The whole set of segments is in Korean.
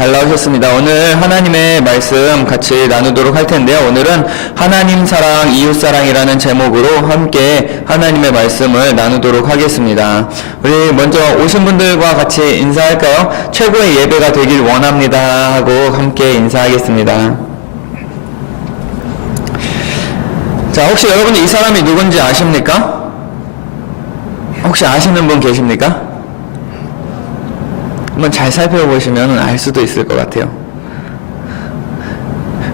잘 나오셨습니다. 오늘 하나님의 말씀 같이 나누도록 할 텐데요. 오늘은 하나님 사랑, 이웃 사랑이라는 제목으로 함께 하나님의 말씀을 나누도록 하겠습니다. 우리 먼저 오신 분들과 같이 인사할까요? 최고의 예배가 되길 원합니다 하고 함께 인사하겠습니다. 자, 혹시 여러분들 이 사람이 누군지 아십니까? 혹시 아시는 분 계십니까? 한번 잘 살펴보시면 알 수도 있을 것 같아요.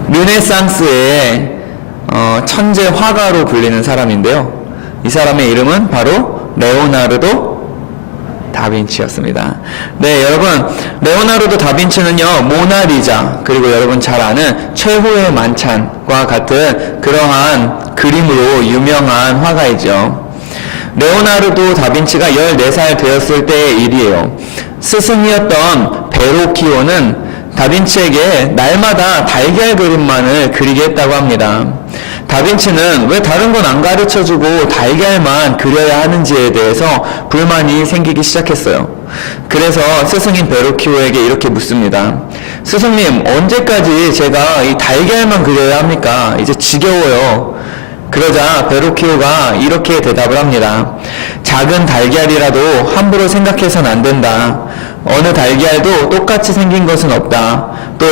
르네상스의 천재 화가로 불리는 사람인데요. 이 사람의 이름은 바로 레오나르도 다빈치였습니다. 네, 여러분, 레오나르도 다빈치는요, 모나리자, 그리고 여러분 잘 아는 최후의 만찬과 같은 그러한 그림으로 유명한 화가이죠. 레오나르도 다빈치가 14살 되었을 때의 일이에요. 스승이었던 베로키오는 다빈치에게 날마다 달걀 그림만을 그리게 했다고 합니다. 다빈치는 왜 다른 건 안 가르쳐주고 달걀만 그려야 하는지에 대해서 불만이 생기기 시작했어요. 그래서 스승인 베로키오에게 이렇게 묻습니다. 스승님, 언제까지 제가 이 달걀만 그려야 합니까? 이제 지겨워요. 그러자 베로키오가 이렇게 대답을 합니다. 작은 달걀이라도 함부로 생각해서는 안 된다. 어느 달걀도 똑같이 생긴 것은 없다. 또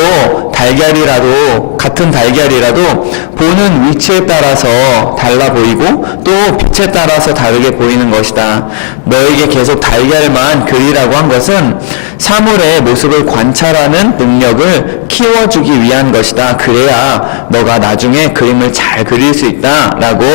같은 달걀이라도 보는 위치에 따라서 달라 보이고 또 빛에 따라서 다르게 보이는 것이다. 너에게 계속 달걀만 그리라고 한 것은 사물의 모습을 관찰하는 능력을 키워주기 위한 것이다. 그래야 너가 나중에 그림을 잘 그릴 수 있다 라고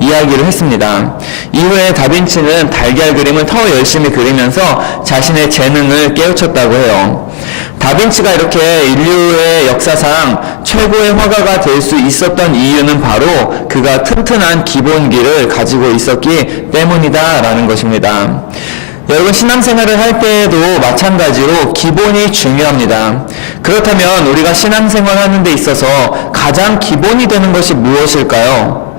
이야기를 했습니다. 이후에 다빈치는 달걀 그림을 더 열심히 그리면서 자신의 재능을 깨우쳤다고 해요. 다빈치가 이렇게 인류의 역사상 최고의 화가가 될 수 있었던 이유는 바로 그가 튼튼한 기본기를 가지고 있었기 때문이다 라는 것입니다. 여러분, 신앙생활을 할 때에도 마찬가지로 기본이 중요합니다. 그렇다면 우리가 신앙생활 하는 데 있어서 가장 기본이 되는 것이 무엇일까요?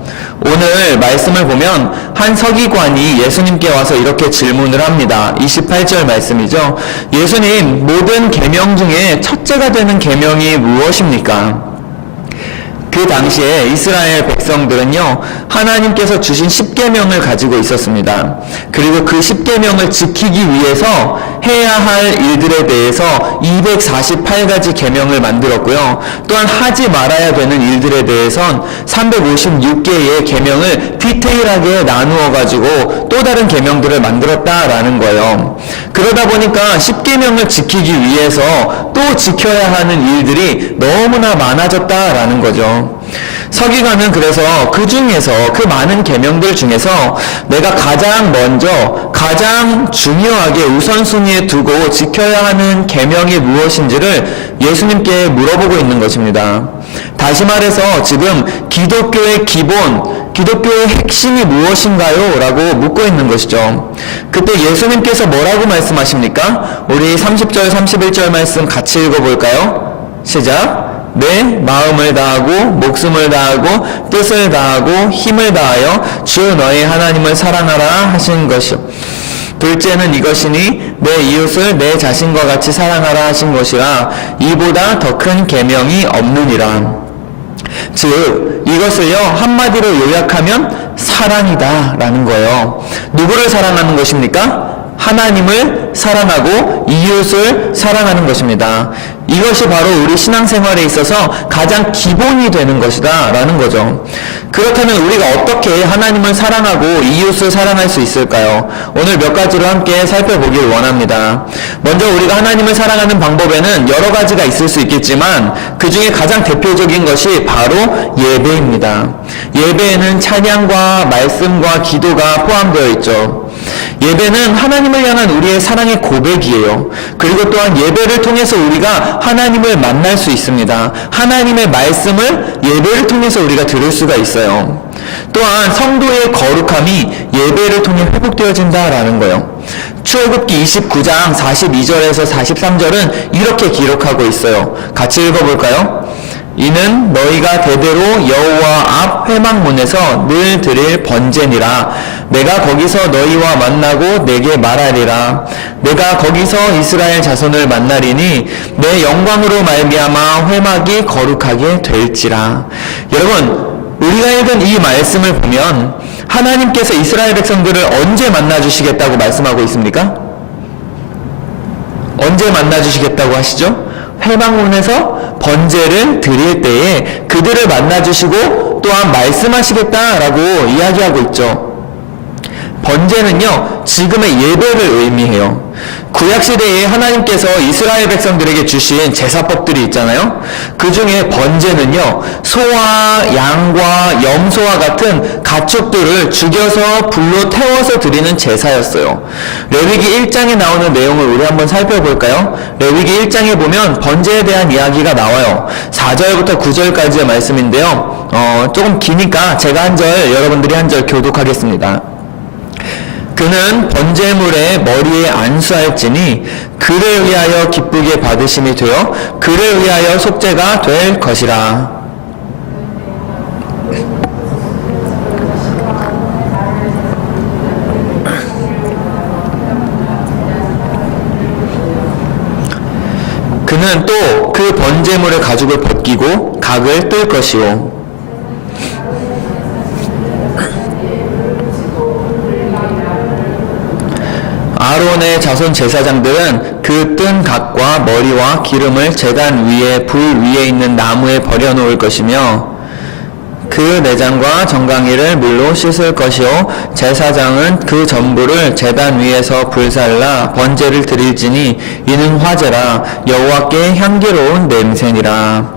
오늘 말씀을 보면 한 서기관이 예수님께 와서 이렇게 질문을 합니다. 28절 말씀이죠. 예수님, 모든 계명 중에 첫째가 되는 계명이 무엇입니까? 그 당시에 이스라엘 백성들은요, 하나님께서 주신 10계명을 가지고 있었습니다. 그리고 그 10계명을 지키기 위해서 해야 할 일들에 대해서 248가지 계명을 만들었고요. 또한 하지 말아야 되는 일들에 대해선 356개의 계명을 디테일하게 나누어 가지고 또 다른 계명들을 만들었다라는 거예요. 그러다 보니까 10계명을 지키기 위해서 또 지켜야 하는 일들이 너무나 많아졌다라는 거죠. 서기관은 그래서 그 중에서, 그 많은 계명들 중에서 내가 가장 먼저, 가장 중요하게 우선순위에 두고 지켜야 하는 계명이 무엇인지를 예수님께 물어보고 있는 것입니다. 다시 말해서 지금 기독교의 기본, 기독교의 핵심이 무엇인가요? 라고 묻고 있는 것이죠. 그때 예수님께서 뭐라고 말씀하십니까? 우리 30절, 31절 말씀 같이 읽어볼까요? 시작! 내 마음을 다하고 목숨을 다하고 뜻을 다하고 힘을 다하여 주 너희 하나님을 사랑하라 하신 것이요. 둘째는 이것이니 내 이웃을 내 자신과 같이 사랑하라 하신 것이라. 이보다 더 큰 계명이 없느니라. 즉 이것을요, 한마디로 요약하면 사랑이다 라는 거예요. 누구를 사랑하는 것입니까? 하나님을 사랑하고 이웃을 사랑하는 것입니다. 이것이 바로 우리 신앙생활에 있어서 가장 기본이 되는 것이다 라는 거죠. 그렇다면 우리가 어떻게 하나님을 사랑하고 이웃을 사랑할 수 있을까요? 오늘 몇 가지로 함께 살펴보길 원합니다. 먼저 우리가 하나님을 사랑하는 방법에는 여러 가지가 있을 수 있겠지만 그 중에 가장 대표적인 것이 바로 예배입니다. 예배에는 찬양과 말씀과 기도가 포함되어 있죠. 예배는 하나님을 향한 우리의 사랑의 고백이에요. 그리고 또한 예배를 통해서 우리가 하나님을 만날 수 있습니다. 하나님의 말씀을 예배를 통해서 우리가 들을 수가 있어요. 또한 성도의 거룩함이 예배를 통해 회복되어진다라는 거예요. 출애굽기 29장 42절에서 43절은 이렇게 기록하고 있어요. 같이 읽어볼까요? 이는 너희가 대대로 여호와 앞 회막문에서 늘 드릴 번제니라. 내가 거기서 너희와 만나고 내게 말하리라. 내가 거기서 이스라엘 자손을 만나리니 내 영광으로 말미암아 회막이 거룩하게 될지라. 여러분, 우리가 읽은 이 말씀을 보면 하나님께서 이스라엘 백성들을 언제 만나주시겠다고 말씀하고 있습니까? 언제 만나주시겠다고 하시죠? 회막문에서 번제를 드릴 때에 그들을 만나주시고 또한 말씀하시겠다라고 이야기하고 있죠. 번제는요, 지금의 예배를 의미해요. 구약시대에 하나님께서 이스라엘 백성들에게 주신 제사법들이 있잖아요. 그 중에 번제는요, 소와 양과 염소와 같은 가축들을 죽여서 불로 태워서 드리는 제사였어요. 레위기 1장에 나오는 내용을 우리 한번 살펴볼까요? 레위기 1장에 보면 번제에 대한 이야기가 나와요. 4절부터 9절까지의 말씀인데요. 조금 기니까 제가 한 절, 여러분들이 한 절 교독하겠습니다. 그는 번제물의 머리에 안수할지니 그를 위하여 기쁘게 받으심이 되어 그를 위하여 속죄가 될 것이라. 그는 또 그 번제물의 가죽을 벗기고 각을 뜰 것이요 아론의 자손 제사장들은 그 뜬 각과 머리와 기름을 제단 위에 불 위에 있는 나무에 버려놓을 것이며 그 내장과 정강이를 물로 씻을 것이요 제사장은 그 전부를 제단 위에서 불살라 번제를 드릴지니 이는 화제라 여호와께 향기로운 냄새니라.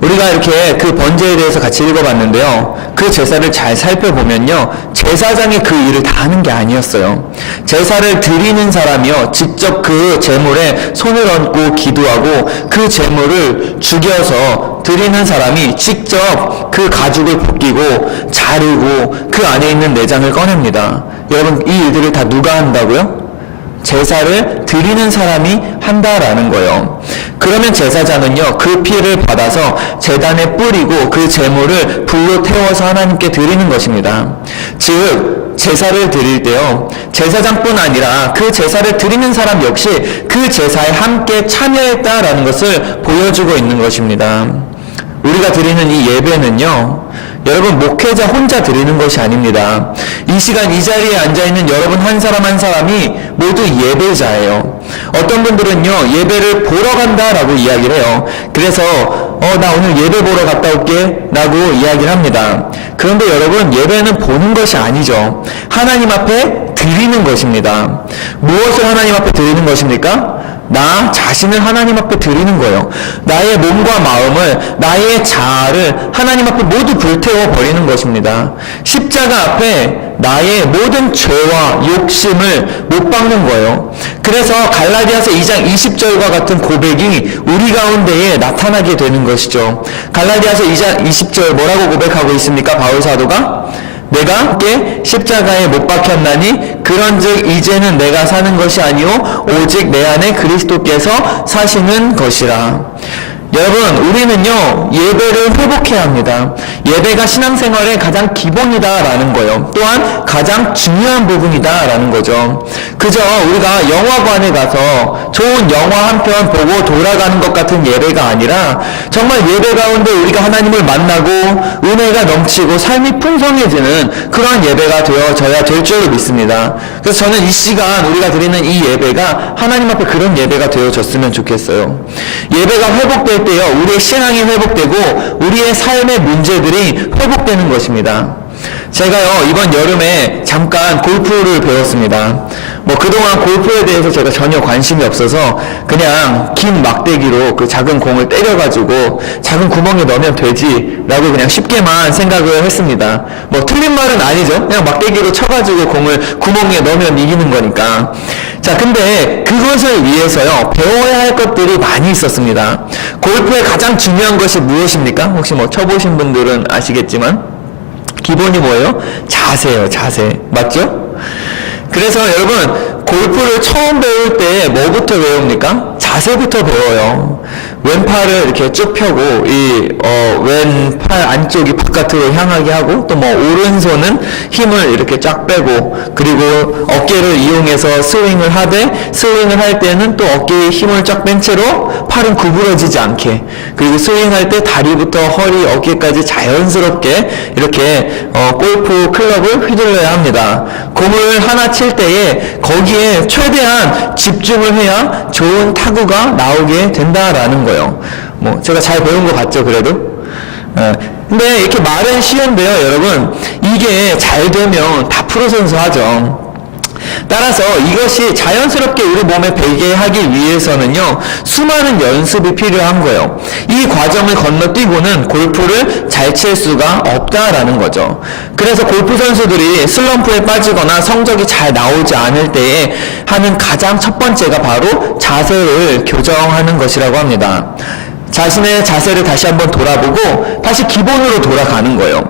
우리가 이렇게 그 번제에 대해서 같이 읽어봤는데요. 그 제사를 잘 살펴보면요, 제사장이 그 일을 다 하는 게 아니었어요. 제사를 드리는 사람이요, 직접 그 제물에 손을 얹고 기도하고 그 제물을 죽여서 드리는 사람이 직접 그 가죽을 벗기고 자르고 그 안에 있는 내장을 꺼냅니다. 여러분, 이 일들을 다 누가 한다고요? 제사를 드리는 사람이 한다라는 거예요. 그러면 제사장은요, 그 피를 받아서 제단에 뿌리고 그 제물을 불로 태워서 하나님께 드리는 것입니다. 즉, 제사를 드릴 때요, 제사장뿐 아니라 그 제사를 드리는 사람 역시 그 제사에 함께 참여했다라는 것을 보여주고 있는 것입니다. 우리가 드리는 이 예배는요, 여러분, 목회자 혼자 드리는 것이 아닙니다. 이 시간 이 자리에 앉아있는 여러분 한 사람 한 사람이 모두 예배자예요. 어떤 분들은요, 예배를 보러 간다라고 이야기를 해요. 그래서 나 오늘 예배 보러 갔다 올게 라고 이야기를 합니다. 그런데 여러분, 예배는 보는 것이 아니죠. 하나님 앞에 드리는 것입니다. 무엇을 하나님 앞에 드리는 것입니까? 나 자신을 하나님 앞에 드리는 거예요. 나의 몸과 마음을, 나의 자아를 하나님 앞에 모두 불태워 버리는 것입니다. 십자가 앞에 나의 모든 죄와 욕심을 못 박는 거예요. 그래서 갈라디아서 2장 20절과 같은 고백이 우리 가운데에 나타나게 되는 것이죠. 갈라디아서 2장 20절 뭐라고 고백하고 있습니까? 바울 사도가? 내가 함께 십자가에 못 박혔나니 그런즉 이제는 내가 사는 것이 아니요 오직 내 안에 그리스도께서 사시는 것이라. 여러분, 우리는요, 예배를 회복해야 합니다. 예배가 신앙생활의 가장 기본이다라는 거예요. 또한 가장 중요한 부분이다라는 거죠. 그저 우리가 영화관에 가서 좋은 영화 한 편 보고 돌아가는 것 같은 예배가 아니라 정말 예배 가운데 우리가 하나님을 만나고 은혜가 넘치고 삶이 풍성해지는 그러한 예배가 되어져야 될 줄로 믿습니다. 그래서 저는 이 시간 우리가 드리는 이 예배가 하나님 앞에 그런 예배가 되어졌으면 좋겠어요. 예배가 회복될 때요, 우리의 신앙이 회복되고 우리의 삶의 문제들이 회복되는 것입니다. 제가요, 이번 여름에 잠깐 골프를 배웠습니다. 그동안 골프에 대해서 제가 전혀 관심이 없어서 그냥 긴 막대기로 그 작은 공을 때려가지고 작은 구멍에 넣으면 되지라고 그냥 쉽게만 생각을 했습니다. 틀린 말은 아니죠. 그냥 막대기로 쳐가지고 공을 구멍에 넣으면 이기는 거니까. 자, 근데 그것을 위해서요, 배워야 할 것들이 많이 있었습니다. 골프의 가장 중요한 것이 무엇입니까? 혹시 쳐보신 분들은 아시겠지만 기본이 뭐예요? 자세예요, 자세. 맞죠? 그래서 여러분, 골프를 처음 배울 때 뭐부터 배웁니까? 자세부터 배워요. 왼팔을 이렇게 쭉 펴고 왼팔 안쪽이 바깥으로 향하게 하고 또 뭐 오른손은 힘을 이렇게 쫙 빼고 그리고 어깨를 이용해서 스윙을 하되 스윙을 할 때는 또 어깨에 힘을 쫙 뺀 채로 팔은 구부러지지 않게 그리고 스윙할 때 다리부터 허리 어깨까지 자연스럽게 이렇게 골프 클럽을 휘둘러야 합니다. 공을 하나 칠 때에 거기에 최대한 집중을 해야 좋은 타구가 나오게 된다라는 거예요. 뭐 제가 잘 배운 것 같죠, 그래도? 근데 이렇게 말은 쉬운데요, 여러분. 이게 잘 되면 다 프로 선수 하죠. 따라서 이것이 자연스럽게 우리 몸에 배게 하기 위해서는요, 수많은 연습이 필요한 거예요. 이 과정을 건너뛰고는 골프를 잘 칠 수가 없다라는 거죠. 그래서 골프 선수들이 슬럼프에 빠지거나 성적이 잘 나오지 않을 때에 하는 가장 첫 번째가 바로 자세를 교정하는 것이라고 합니다. 자신의 자세를 다시 한번 돌아보고 다시 기본으로 돌아가는 거예요.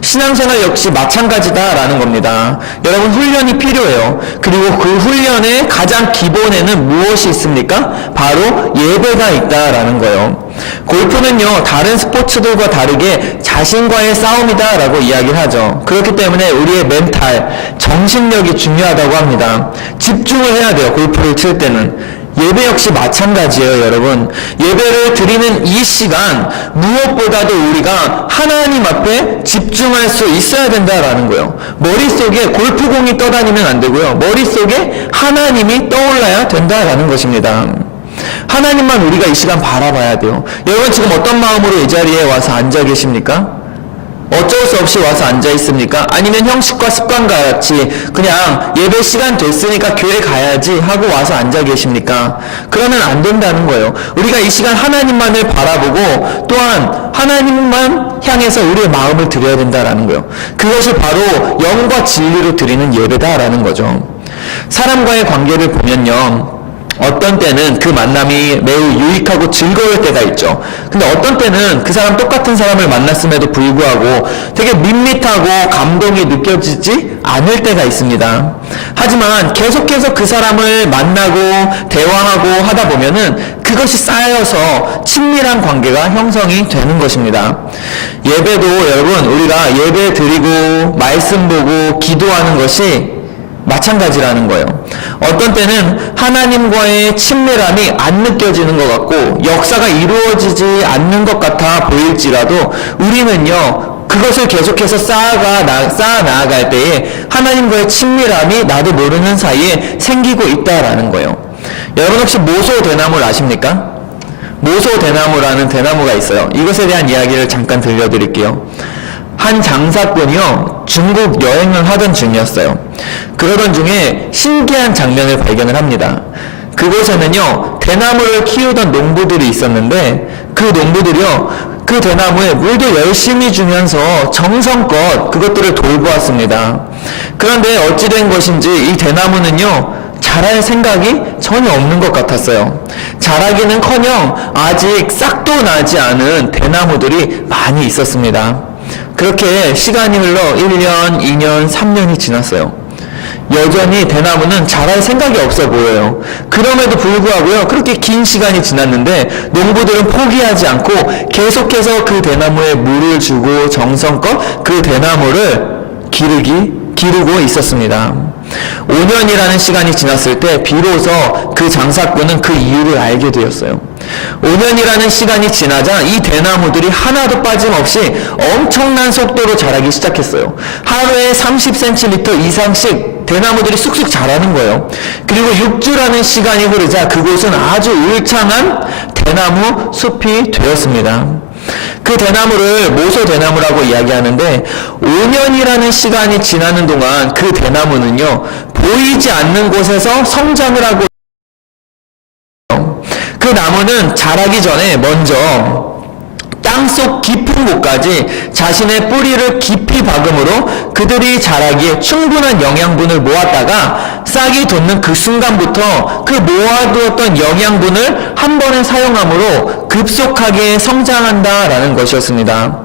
신앙생활 역시 마찬가지다라는 겁니다. 여러분, 훈련이 필요해요. 그리고 그 훈련의 가장 기본에는 무엇이 있습니까? 바로 예배가 있다라는 거예요. 골프는요, 다른 스포츠들과 다르게 자신과의 싸움이다라고 이야기를 하죠. 그렇기 때문에 우리의 멘탈, 정신력이 중요하다고 합니다. 집중을 해야 돼요, 골프를 칠 때는. 예배 역시 마찬가지예요, 여러분. 예배를 드리는 이 시간 무엇보다도 우리가 하나님 앞에 집중할 수 있어야 된다라는 거예요. 머릿속에 골프공이 떠다니면 안 되고요. 머릿속에 하나님이 떠올라야 된다라는 것입니다. 하나님만 우리가 이 시간 바라봐야 돼요. 여러분, 지금 어떤 마음으로 이 자리에 와서 앉아 계십니까? 어쩔 수 없이 와서 앉아 있습니까? 아니면 형식과 습관과 같이 그냥 예배 시간 됐으니까 교회 가야지 하고 와서 앉아 계십니까? 그러면 안 된다는 거예요. 우리가 이 시간 하나님만을 바라보고 또한 하나님만 향해서 우리의 마음을 드려야 된다라는 거예요. 그것이 바로 영과 진리로 드리는 예배다라는 거죠. 사람과의 관계를 보면요, 어떤 때는 그 만남이 매우 유익하고 즐거울 때가 있죠. 근데 어떤 때는 그 사람 똑같은 사람을 만났음에도 불구하고 되게 밋밋하고 감동이 느껴지지 않을 때가 있습니다. 하지만 계속해서 그 사람을 만나고 대화하고 하다 보면은 그것이 쌓여서 친밀한 관계가 형성이 되는 것입니다. 예배도 여러분, 우리가 예배 드리고 말씀 보고 기도하는 것이 마찬가지라는 거예요. 어떤 때는 하나님과의 친밀함이 안 느껴지는 것 같고 역사가 이루어지지 않는 것 같아 보일지라도 우리는요, 그것을 계속해서 쌓아 나아갈 때에 하나님과의 친밀함이 나도 모르는 사이에 생기고 있다라는 거예요. 여러분, 혹시 모소대나무를 아십니까? 모소대나무라는 대나무가 있어요. 이것에 대한 이야기를 잠깐 들려드릴게요. 한 장사꾼이요, 중국 여행을 하던 중이었어요. 그러던 중에 신기한 장면을 발견을 합니다. 그곳에는요, 대나무를 키우던 농부들이 있었는데 그 농부들이요, 그 대나무에 물도 열심히 주면서 정성껏 그것들을 돌보았습니다. 그런데 어찌된 것인지 이 대나무는요, 자랄 생각이 전혀 없는 것 같았어요. 자라기는커녕 아직 싹도 나지 않은 대나무들이 많이 있었습니다. 그렇게 시간이 흘러 1년, 2년, 3년이 지났어요. 여전히 대나무는 자랄 생각이 없어 보여요. 그럼에도 불구하고요, 그렇게 긴 시간이 지났는데 농부들은 포기하지 않고 계속해서 그 대나무에 물을 주고 정성껏 그 대나무를 기르고 있었습니다. 5년이라는 시간이 지났을 때 비로소 그 장사꾼은 그 이유를 알게 되었어요. 5년이라는 시간이 지나자 이 대나무들이 하나도 빠짐없이 엄청난 속도로 자라기 시작했어요. 하루에 30cm 이상씩 대나무들이 쑥쑥 자라는 거예요. 그리고 6주라는 시간이 흐르자 그곳은 아주 울창한 대나무 숲이 되었습니다. 그 대나무를 모소대나무라고 이야기하는데 5년이라는 시간이 지나는 동안 그 대나무는요, 보이지 않는 곳에서 성장을 하고, 그 나무는 자라기 전에 먼저 땅속 깊은 곳까지 자신의 뿌리를 깊이 박음으로 그들이 자라기에 충분한 영양분을 모았다가 싹이 돋는 그 순간부터 그 모아두었던 영양분을 한 번에 사용함으로 급속하게 성장한다라는 것이었습니다.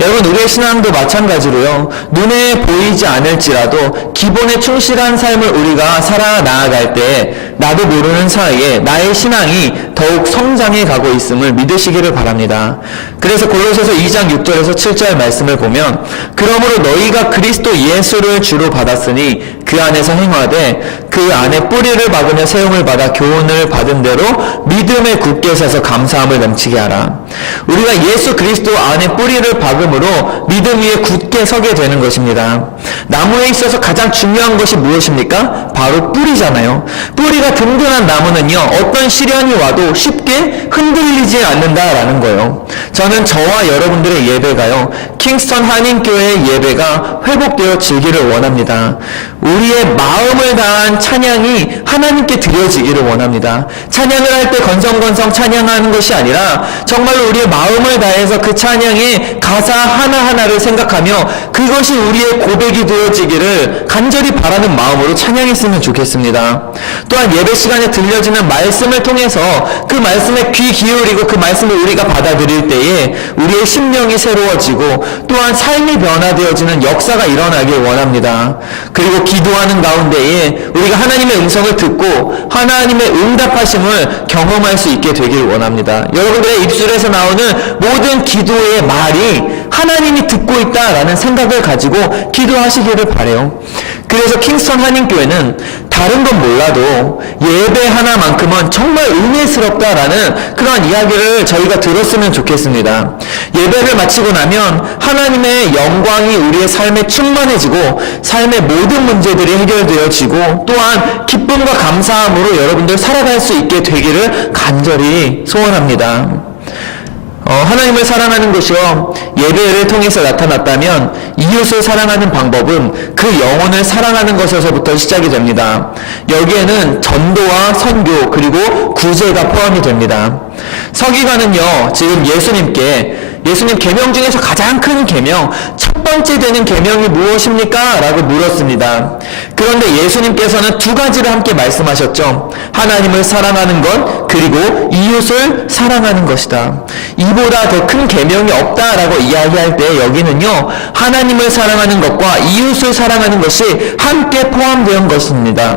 여러분, 우리의 신앙도 마찬가지로요. 눈에 보이지 않을지라도 기본에 충실한 삶을 우리가 살아 나아갈 때 나도 모르는 사이에 나의 신앙이 더욱 성장해 가고 있음을 믿으시기를 바랍니다. 그래서 골로새서 2장 6절에서 7절 말씀을 보면, 그러므로 너희가 그리스도 예수를 주로 받았으니 그 안에서 행하되 그 안에 뿌리를 박으며 세움을 받아 교훈을 받은 대로 믿음에 굳게 서서 감사함을 넘치게 하라. 우리가 예수 그리스도 안에 뿌리를 박음으로 믿음 위에 굳게 서게 되는 것입니다. 나무에 있어서 가장 중요한 것이 무엇입니까? 바로 뿌리잖아요. 뿌리가 든든한 나무는요, 어떤 시련이 와도 쉽게 흔들리지 않는다라는 거예요. 저는 저와 여러분들의 예배가요, 킹스턴 한인교회의 예배가 회복되어지기를 원합니다. 우리의 마음을 다한 찬양이 하나님께 드려지기를 원합니다. 찬양을 할 때 건성건성 찬양하는 것이 아니라 정말로 우리의 마음을 다해서 그 찬양의 가사 하나하나를 생각하며 그것이 우리의 고백이 되어지기를 간절히 바라는 마음으로 찬양했으면 좋겠습니다. 또한 예배 시간에 들려지는 말씀을 통해서 그 말씀에 귀 기울이고 그 말씀을 우리가 받아들일 때에 우리의 심령이 새로워지고 또한 삶이 변화되어지는 역사가 일어나길 원합니다. 그리고 기도하는 가운데에 우리가 하나님의 음성을 듣고 하나님의 응답하심을 경험할 수 있게 되길 원합니다. 여러분들의 입술에서 나오는 모든 기도의 말이 하나님이 듣고 있다라는 생각을 가지고 기도하시기를 바라요. 그래서 킹스턴 한인교회는 다른 건 몰라도 예배 하나만큼은 정말 은혜스럽다라는 그런 이야기를 저희가 들었으면 좋겠습니다. 예배를 마치고 나면 하나님의 영광이 우리의 삶에 충만해지고 삶의 모든 문제들이 해결되어지고 또한 기쁨과 감사함으로 여러분들 살아갈 수 있게 되기를 간절히 소원합니다. 하나님을 사랑하는 것이요, 예배를 통해서 나타났다면 이웃을 사랑하는 방법은 그 영혼을 사랑하는 것에서부터 시작이 됩니다. 여기에는 전도와 선교 그리고 구제가 포함이 됩니다. 서기관은요, 지금 예수님 계명 중에서 가장 큰 계명, 첫 번째 되는 계명이 무엇입니까? 라고 물었습니다. 그런데 예수님께서는 두 가지를 함께 말씀하셨죠. 하나님을 사랑하는 것, 그리고 이웃을 사랑하는 것이다. 이보다 더 큰 계명이 없다라고 이야기할 때 여기는요, 하나님을 사랑하는 것과 이웃을 사랑하는 것이 함께 포함된 것입니다.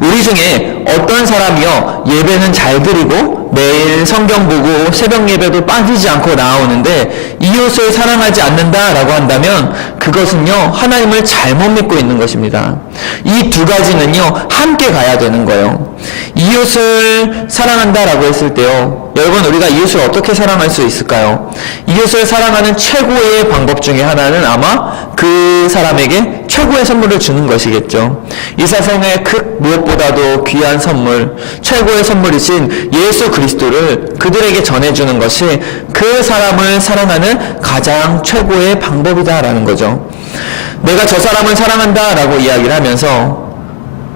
우리 중에 어떤 사람이요, 예배는 잘 드리고 매일 성경 보고 새벽 예배도 빠지지 않고 나오는데 이웃을 사랑하지 않는다라고 한다면 그것은요, 하나님을 잘못 믿고 있는 것입니다. 이 두 가지는요, 함께 가야 되는 거예요. 이웃을 사랑한다라고 했을 때요, 여러분, 우리가 이웃을 어떻게 사랑할 수 있을까요? 이웃을 사랑하는 최고의 방법 중에 하나는 아마 그 사람에게 최고의 선물을 주는 것이겠죠. 이 세상의 그 무엇보다도 귀한 선물, 최고의 선물이신 예수 그리스도를 그들에게 전해주는 것이 그 사람을 사랑하는 가장 최고의 방법이다라는 거죠. 내가 저 사람을 사랑한다라고 이야기를 하면서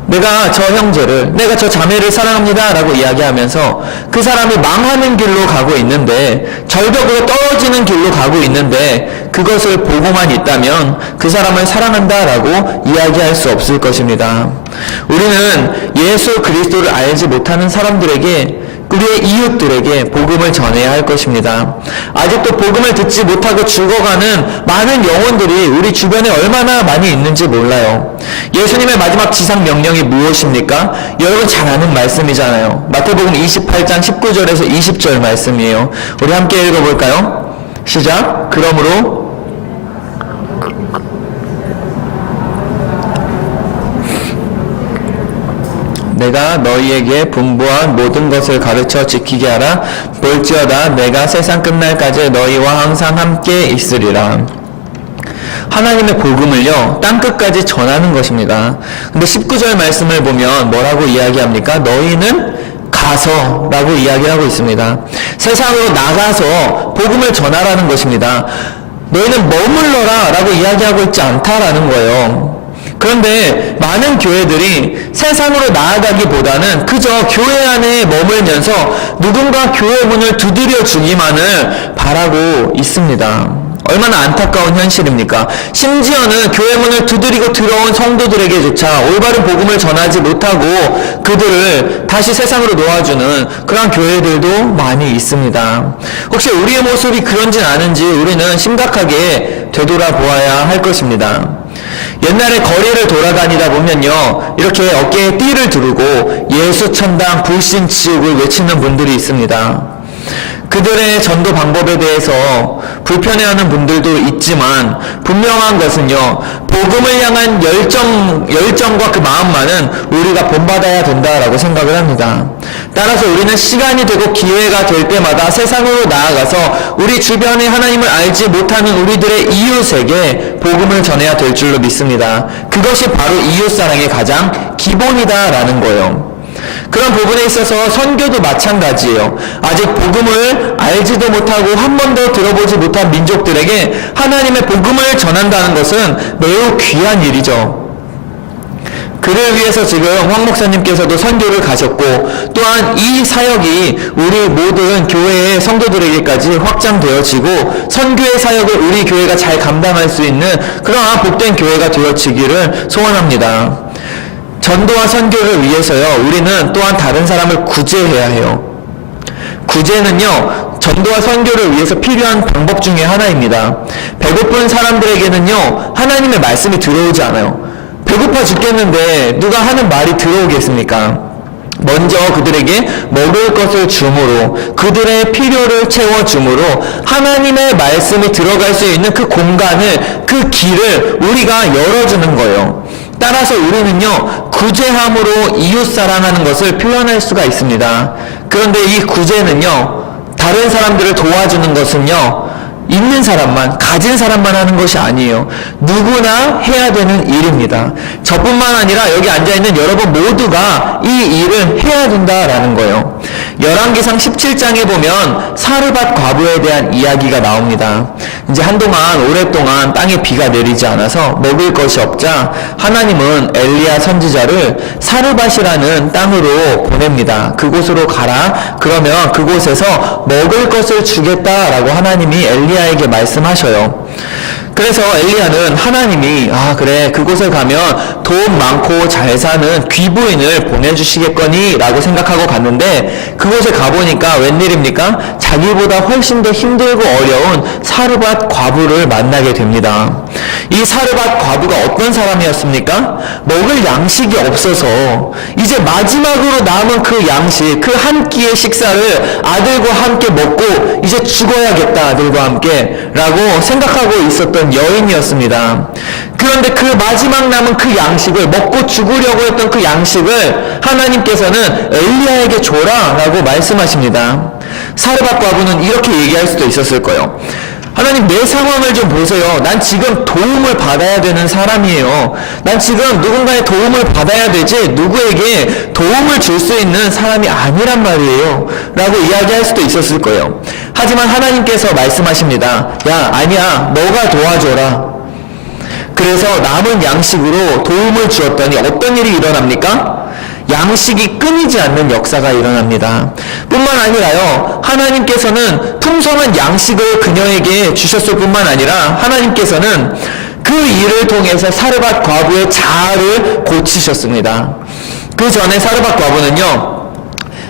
내가 저 형제를, 내가 저 자매를 사랑합니다 라고 이야기하면서 그 사람이 망하는 길로 가고 있는데, 절벽으로 떨어지는 길로 가고 있는데 그것을 보고만 있다면 그 사람을 사랑한다 라고 이야기할 수 없을 것입니다. 우리는 예수 그리스도를 알지 못하는 사람들에게, 우리의 이웃들에게 복음을 전해야 할 것입니다. 아직도 복음을 듣지 못하고 죽어가는 많은 영혼들이 우리 주변에 얼마나 많이 있는지 몰라요. 예수님의 마지막 지상 명령이 무엇입니까? 여러분 잘 아는 말씀이잖아요. 마태복음 28장 19절에서 20절 말씀이에요. 우리 함께 읽어볼까요? 시작. 그러므로 내가 너희에게 분부한 모든 것을 가르쳐 지키게 하라. 볼지어다 내가 세상 끝날까지 너희와 항상 함께 있으리라. 하나님의 복음을요, 땅끝까지 전하는 것입니다. 근데 19절 말씀을 보면 뭐라고 이야기합니까? 너희는 가서 라고 이야기하고 있습니다. 세상으로 나가서 복음을 전하라는 것입니다. 너희는 머물러라 라고 이야기하고 있지 않다라는 거예요. 그런데 많은 교회들이 세상으로 나아가기보다는 그저 교회 안에 머물면서 누군가 교회 문을 두드려 주기만을 바라고 있습니다. 얼마나 안타까운 현실입니까? 심지어는 교회 문을 두드리고 들어온 성도들에게조차 올바른 복음을 전하지 못하고 그들을 다시 세상으로 놓아주는 그런 교회들도 많이 있습니다. 혹시 우리의 모습이 그런진 않은지 우리는 심각하게 되돌아보아야 할 것입니다. 옛날에 거리를 돌아다니다 보면요, 이렇게 어깨에 띠를 두르고 예수 천당 불신 치욕을 외치는 분들이 있습니다. 그들의 전도 방법에 대해서 불편해하는 분들도 있지만 분명한 것은요, 복음을 향한 열정과 그 마음만은 우리가 본받아야 된다라고 생각을 합니다. 따라서 우리는 시간이 되고 기회가 될 때마다 세상으로 나아가서 우리 주변에 하나님을 알지 못하는 우리들의 이웃에게 복음을 전해야 될 줄로 믿습니다. 그것이 바로 이웃사랑의 가장 기본이다라는 거예요. 그런 부분에 있어서 선교도 마찬가지예요. 아직 복음을 알지도 못하고 한 번도 들어보지 못한 민족들에게 하나님의 복음을 전한다는 것은 매우 귀한 일이죠. 그를 위해서 지금 황 목사님께서도 선교를 가셨고, 또한 이 사역이 우리 모든 교회의 성도들에게까지 확장되어지고 선교의 사역을 우리 교회가 잘 감당할 수 있는 그러한 복된 교회가 되어지기를 소원합니다. 전도와 선교를 위해서요, 우리는 또한 다른 사람을 구제해야 해요. 구제는요, 전도와 선교를 위해서 필요한 방법 중에 하나입니다. 배고픈 사람들에게는요, 하나님의 말씀이 들어오지 않아요. 배고파 죽겠는데 누가 하는 말이 들어오겠습니까? 먼저 그들에게 먹을 것을 줌으로, 그들의 필요를 채워줌으로 하나님의 말씀이 들어갈 수 있는 그 공간을, 그 길을 우리가 열어주는 거예요. 따라서 우리는요, 구제함으로 이웃사랑하는 것을 표현할 수가 있습니다. 그런데 이 구제는요, 다른 사람들을 도와주는 것은요, 있는 사람만, 가진 사람만 하는 것이 아니에요. 누구나 해야 되는 일입니다. 저뿐만 아니라 여기 앉아있는 여러분 모두가 이 일을 해야 된다라는 거예요. 열왕기상 17장에 보면 사르밧 과부에 대한 이야기가 나옵니다. 이제 한동안 오랫동안 땅에 비가 내리지 않아서 먹을 것이 없자 하나님은 엘리야 선지자를 사르밧이라는 땅으로 보냅니다. 그곳으로 가라. 그러면 그곳에서 먹을 것을 주겠다라고 하나님이 엘리야에게 말씀하셔요. 그래서 엘리야는 하나님이 그래, 그곳에 가면 돈 많고 잘 사는 귀부인을 보내주시겠거니 라고 생각하고 갔는데, 그곳에 가보니까 웬일입니까? 자기보다 훨씬 더 힘들고 어려운 사르밧 과부를 만나게 됩니다. 이 사르밧 과부가 어떤 사람이었습니까? 먹을 양식이 없어서 이제 마지막으로 남은 그 양식, 그 한 끼의 식사를 아들과 함께 먹고 이제 죽어야겠다, 아들과 함께 라고 생각하고 있었던 여인이었습니다. 그런데 그 마지막 남은 그 양식을, 먹고 죽으려고 했던 그 양식을 하나님께서는 엘리야에게 줘라 라고 말씀하십니다. 사르밧 과부는 이렇게 얘기할 수도 있었을 거예요. 하나님, 내 상황을 좀 보세요. 난 지금 도움을 받아야 되는 사람이에요. 난 지금 누군가의 도움을 받아야 되지 누구에게 도움을 줄 수 있는 사람이 아니란 말이에요 라고 이야기할 수도 있었을 거예요. 하지만 하나님께서 말씀하십니다. 야, 아니야, 너가 도와줘라. 그래서 남은 양식으로 도움을 주었더니 어떤 일이 일어납니까? 양식이 끊이지 않는 역사가 일어납니다. 뿐만 아니라요, 하나님께서는 풍성한 양식을 그녀에게 주셨을 뿐만 아니라 하나님께서는 그 일을 통해서 사르밧 과부의 자아를 고치셨습니다. 그 전에 사르밧 과부는요,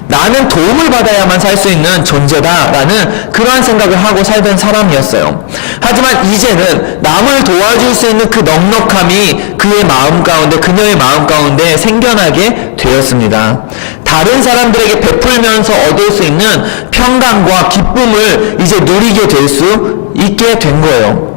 나는 도움을 받아야만 살 수 있는 존재다라는 그러한 생각을 하고 살던 사람이었어요. 하지만 이제는 남을 도와줄 수 있는 그 넉넉함이 그의 마음 가운데, 그녀의 마음 가운데 생겨나게 되었습니다. 다른 사람들에게 베풀면서 얻을 수 있는 평강과 기쁨을 이제 누리게 될 수 있게 된 거예요.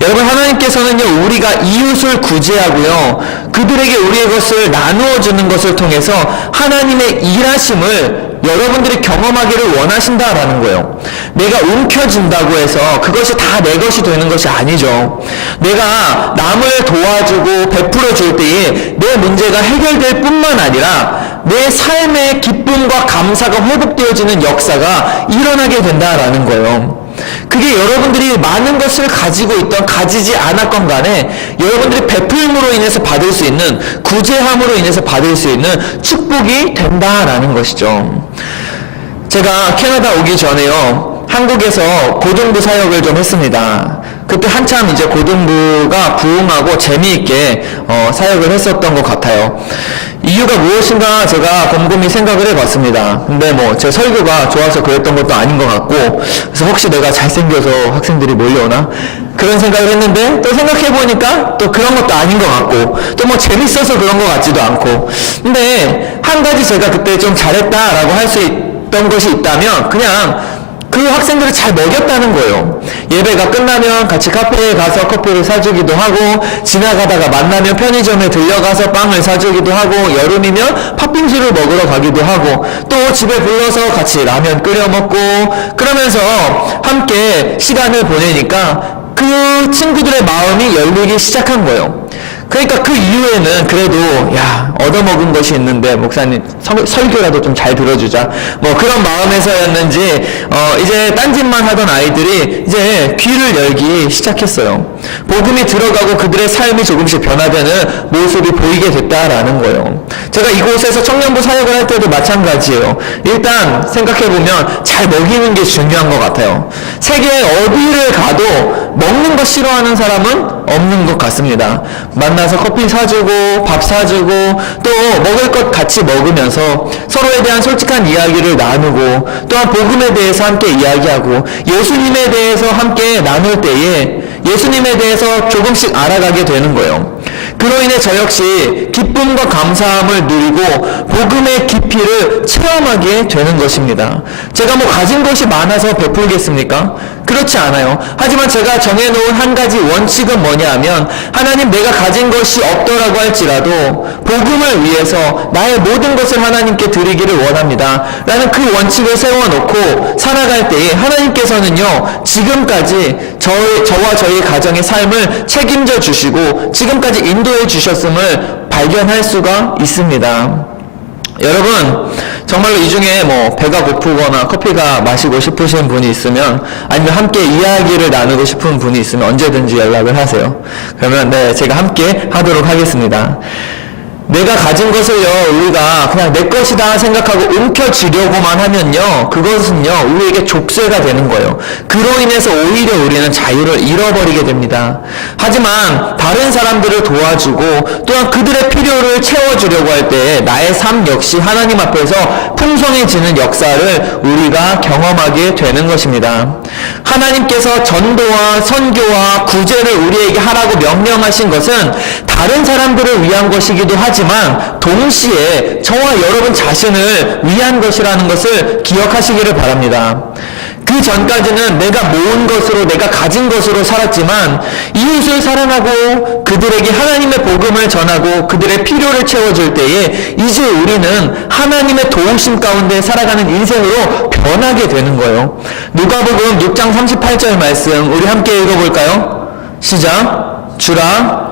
여러분, 하나님께서는요, 우리가 이웃을 구제하고요, 그들에게 우리의 것을 나누어 주는 것을 통해서 하나님의 일하심을 여러분들이 경험하기를 원하신다라는 거예요. 내가 움켜쥔다고 해서 그것이 다 내 것이 되는 것이 아니죠. 내가 남을 도와주고 베풀어 줄 때에 내 문제가 해결될 뿐만 아니라 내 삶의 기쁨과 감사가 회복되어지는 역사가 일어나게 된다라는 거예요. 그게 여러분들이 많은 것을 가지고 있던 가지지 않았건 간에 여러분들이 베풀음으로 인해서 받을 수 있는, 구제함으로 인해서 받을 수 있는 축복이 된다라는 것이죠. 제가 캐나다 오기 전에요, 한국에서 고등부 사역을 좀 했습니다. 그때 한참 이제 고등부가 부흥하고 재미있게 사역을 했었던 것 같아요. 이유가 무엇인가 제가 곰곰이 생각을 해봤습니다. 근데 뭐 제 설교가 좋아서 그랬던 것도 아닌 것 같고, 그래서 혹시 내가 잘생겨서 학생들이 몰려오나? 그런 생각을 했는데 또 생각해보니까 또 그런 것도 아닌 것 같고, 또 뭐 재밌어서 그런 것 같지도 않고. 근데 한 가지 제가 그때 좀 잘했다라고 할 수 있던 것이 있다면 그냥 그 학생들을 잘 먹였다는 거예요. 예배가 끝나면 같이 카페에 가서 커피를 사주기도 하고, 지나가다가 만나면 편의점에 들려가서 빵을 사주기도 하고, 여름이면 팥빙수를 먹으러 가기도 하고, 또 집에 불러서 같이 라면 끓여 먹고, 그러면서 함께 시간을 보내니까 그 친구들의 마음이 열리기 시작한 거예요. 그러니까 그 이후에는 그래도 얻어먹은 것이 있는데 목사님 설교라도 좀 잘 들어주자, 뭐 그런 마음에서였는지 이제 딴짓만 하던 아이들이 이제 귀를 열기 시작했어요. 복음이 들어가고 그들의 삶이 조금씩 변화되는 모습이 보이게 됐다라는 거예요. 제가 이곳에서 청년부 사역을 할 때도 마찬가지예요. 일단 생각해보면 잘 먹이는 게 중요한 것 같아요. 세계 어디를 가도 먹는 거 싫어하는 사람은 없는 것 같습니다. 만나서 커피 사주고 밥 사주고 또 먹을 것 같이 먹으면서 서로에 대한 솔직한 이야기를 나누고, 또한 복음에 대해서 함께 이야기하고 예수님에 대해서 함께 나눌 때에 예수님에 대해서 조금씩 알아가게 되는 거예요. 그로 인해 저 역시 기쁨과 감사함을 누리고 복음의 깊이를 체험하게 되는 것입니다. 제가 뭐 가진 것이 많아서 베풀겠습니까? 그렇지 않아요. 하지만 제가 정해놓은 한 가지 원칙은 뭐냐 하면, 하나님 내가 가진 것이 없더라고 할지라도 복음을 위해서 나의 모든 것을 하나님께 드리기를 원합니다 라는 그 원칙을 세워놓고 살아갈 때에 하나님께서는요, 지금까지 저와 저희 가정의 삶을 책임져 주시고 지금까지 인도해 주셨음을 발견할 수가 있습니다. 여러분, 정말로 이 중에 뭐 배가 고프거나 커피가 마시고 싶으신 분이 있으면, 아니면 함께 이야기를 나누고 싶은 분이 있으면 언제든지 연락을 하세요. 그러면 제가 함께 하도록 하겠습니다. 내가 가진 것을요, 우리가 그냥 내 것이다 생각하고 움켜쥐려고만 하면요, 그것은요, 우리에게 족쇄가 되는 거예요. 그로 인해서 오히려 우리는 자유를 잃어버리게 됩니다. 하지만 다른 사람들을 도와주고 또한 그들의 필요를 채워주려고 할 때 나의 삶 역시 하나님 앞에서 풍성해지는 역사를 우리가 경험하게 되는 것입니다. 하나님께서 전도와 선교와 구제를 우리에게 하라고 명령하신 것은 다른 사람들을 위한 것이기도 하지만 동시에 저와 여러분 자신을 위한 것이라는 것을 기억하시기를 바랍니다. 그 전까지는 내가 모은 것으로, 내가 가진 것으로 살았지만 이웃을 사랑하고 그들에게 하나님의 복음을 전하고 그들의 필요를 채워줄 때에 이제 우리는 하나님의 도우심 가운데 살아가는 인생으로 변하게 되는 거예요. 누가복음 6장 38절 말씀 우리 함께 읽어볼까요? 시작. 주라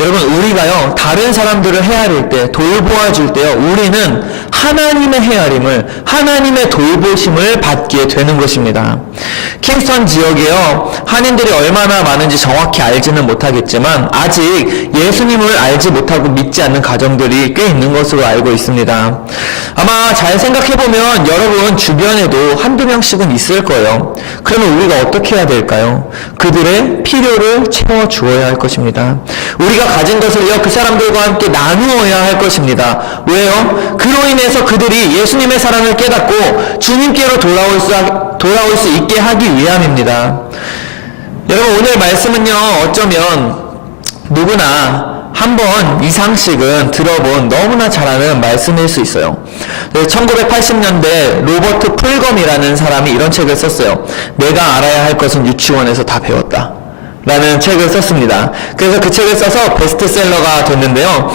여러분, 우리가요, 다른 사람들을 헤아릴 때, 돌보아 줄 때요, 우리는 하나님의 헤아림을, 하나님의 돌보심을 받게 되는 것입니다. 킹스턴 지역에요, 한인들이 얼마나 많은지 정확히 알지는 못하겠지만 아직 예수님을 알지 못하고 믿지 않는 가정들이 꽤 있는 것으로 알고 있습니다. 아마 잘 생각해보면 여러분 주변에도 한두 명씩은 있을 거예요. 그러면 우리가 어떻게 해야 될까요? 그들의 필요를 채워주어야 할 것입니다. 우리가 가진 것을요, 그 사람들과 함께 나누어야 할 것입니다. 왜요? 그로 인해서 그들이 예수님의 사랑을 깨닫고 주님께로 돌아올 수 있게 하기 위함입니다. 여러분, 오늘 말씀은요, 어쩌면 누구나 한 번 이상씩은 들어본 너무나 잘 아는 말씀일 수 있어요. 1980년대 로버트 풀검이라는 사람이 이런 책을 썼어요. 내가 알아야 할 것은 유치원에서 다 배웠다 라는 책을 썼습니다. 그래서 그 책을 써서 베스트셀러가 됐는데요.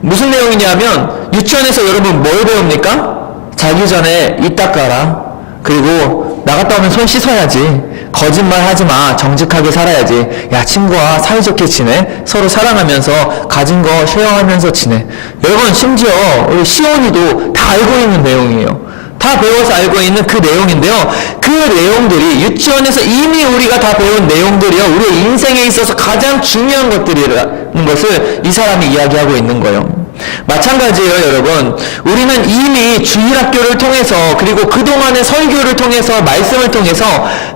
무슨 내용이냐면, 유치원에서 여러분 뭘 배웁니까? 자기 전에 입 닦아라. 그리고 나갔다 오면 손 씻어야지. 거짓말 하지 마. 정직하게 살아야지. 야, 친구와 사이좋게 지내. 서로 사랑하면서 가진 거 쉐어하면서 지내. 여러분, 심지어 우리 시온이도 다 알고 있는 내용이에요. 다 다 배워서 알고 있는 그 내용인데요. 그 내용들이 유치원에서 이미 우리가 다 배운 내용들이요. 우리의 인생에 있어서 가장 중요한 것들이라는 것을 이 사람이 이야기하고 있는 거예요. 마찬가지예요, 여러분. 우리는 이미 주일학교를 통해서 그리고 그동안의 설교를 통해서 말씀을 통해서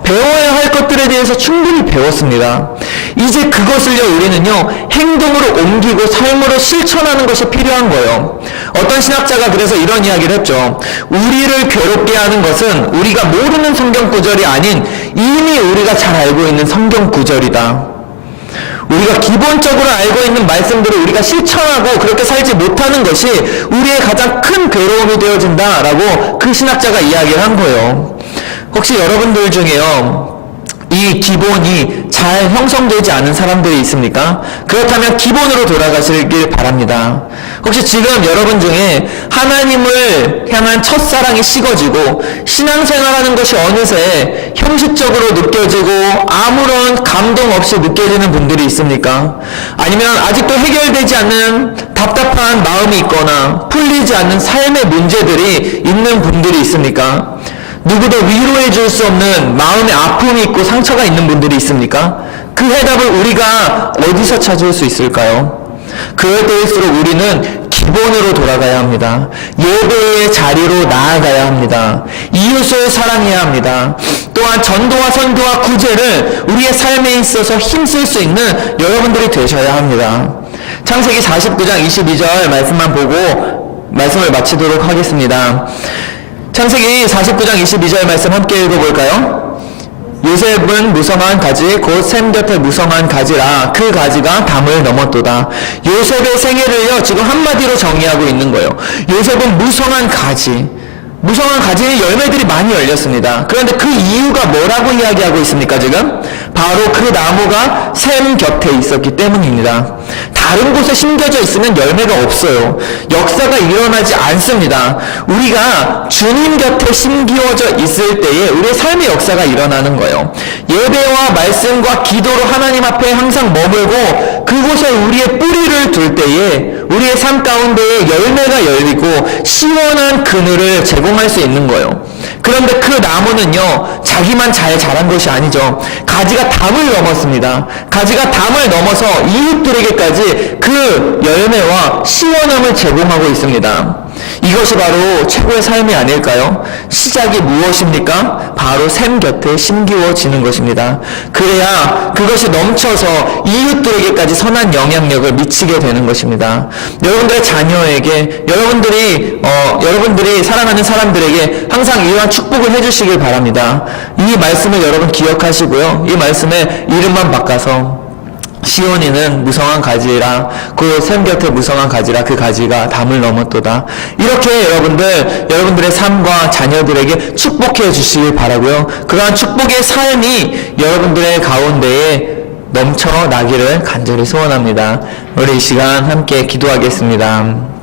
배워야 할 것들에 대해서 충분히 배웠습니다. 이제 그것을요, 우리는요, 행동으로 옮기고 삶으로 실천하는 것이 필요한 거예요. 어떤 신학자가 그래서 이런 이야기를 했죠. 우리를 괴롭게 하는 것은 우리가 모르는 성경 구절이 아닌 이미 우리가 잘 알고 있는 성경 구절이다. 우리가 기본적으로 알고 있는 말씀들을 우리가 실천하고 그렇게 살지 못하는 것이 우리의 가장 큰 괴로움이 되어진다라고 그 신학자가 이야기를 한 거예요. 혹시 여러분들 중에요, 이 기본이 잘 형성되지 않은 사람들이 있습니까? 그렇다면 기본으로 돌아가시길 바랍니다. 혹시 지금 여러분 중에 하나님을 향한 첫사랑이 식어지고 신앙생활하는 것이 어느새 형식적으로 느껴지고 아무런 감동 없이 느껴지는 분들이 있습니까? 아니면 아직도 해결되지 않는 답답한 마음이 있거나 풀리지 않는 삶의 문제들이 있는 분들이 있습니까? 누구도 위로해 줄 수 없는 마음의 아픔이 있고 상처가 있는 분들이 있습니까? 그 해답을 우리가 어디서 찾을 수 있을까요? 그럴 때일수록 우리는 기본으로 돌아가야 합니다. 예배의 자리로 나아가야 합니다. 이웃을 사랑해야 합니다. 또한 전도와 선교와 구제를 우리의 삶에 있어서 힘쓸 수 있는 여러분들이 되셔야 합니다. 창세기 49장 22절 말씀만 보고 말씀을 마치도록 하겠습니다. 창세기 49장 22절 말씀 함께 읽어볼까요? 요셉은 무성한 가지 곧 샘 곁에 무성한 가지라 그 가지가 담을 넘었도다. 요셉의 생애를요 지금 한마디로 정의하고 있는 거예요. 요셉은 무성한 가지, 무성한 가지는 열매들이 많이 열렸습니다. 그런데 그 이유가 뭐라고 이야기하고 있습니까 지금? 바로 그 나무가 샘 곁에 있었기 때문입니다. 다른 곳에 심겨져 있으면 열매가 없어요. 역사가 일어나지 않습니다. 우리가 주님 곁에 심겨져 있을 때에 우리의 삶의 역사가 일어나는 거예요. 예배와 말씀과 기도로 하나님 앞에 항상 머물고 그곳에 우리의 뿌리를 둘 때에 우리의 삶 가운데에 열매가 열리고 시원한 그늘을 제공할 수 있는 거예요. 그런데 그 나무는요 자기만 잘 자란 것이 아니죠. 가지가 담을 넘었습니다. 가지가 담을 넘어서 이웃들에게까지 그 열매와 시원함을 제공하고 있습니다. 이것이 바로 최고의 삶이 아닐까요? 시작이 무엇입니까? 바로 샘 곁에 심기워지는 것입니다. 그래야 그것이 넘쳐서 이웃들에게까지 선한 영향력을 미치게 되는 것입니다. 여러분들의 자녀에게, 여러분들이 사랑하는 사람들에게 항상 이러한 축복을 해주시길 바랍니다. 이 말씀을 여러분 기억하시고요. 이 말씀에 이름만 바꿔서 시온이는 무성한 가지라 그 샘 곁에 무성한 가지라 그 가지가 담을 넘었도다. 이렇게 여러분들의 삶과 자녀들에게 축복해 주시길 바라고요. 그러한 축복의 삶이 여러분들의 가운데에 넘쳐 나기를 간절히 소원합니다. 우리 이 시간 함께 기도하겠습니다.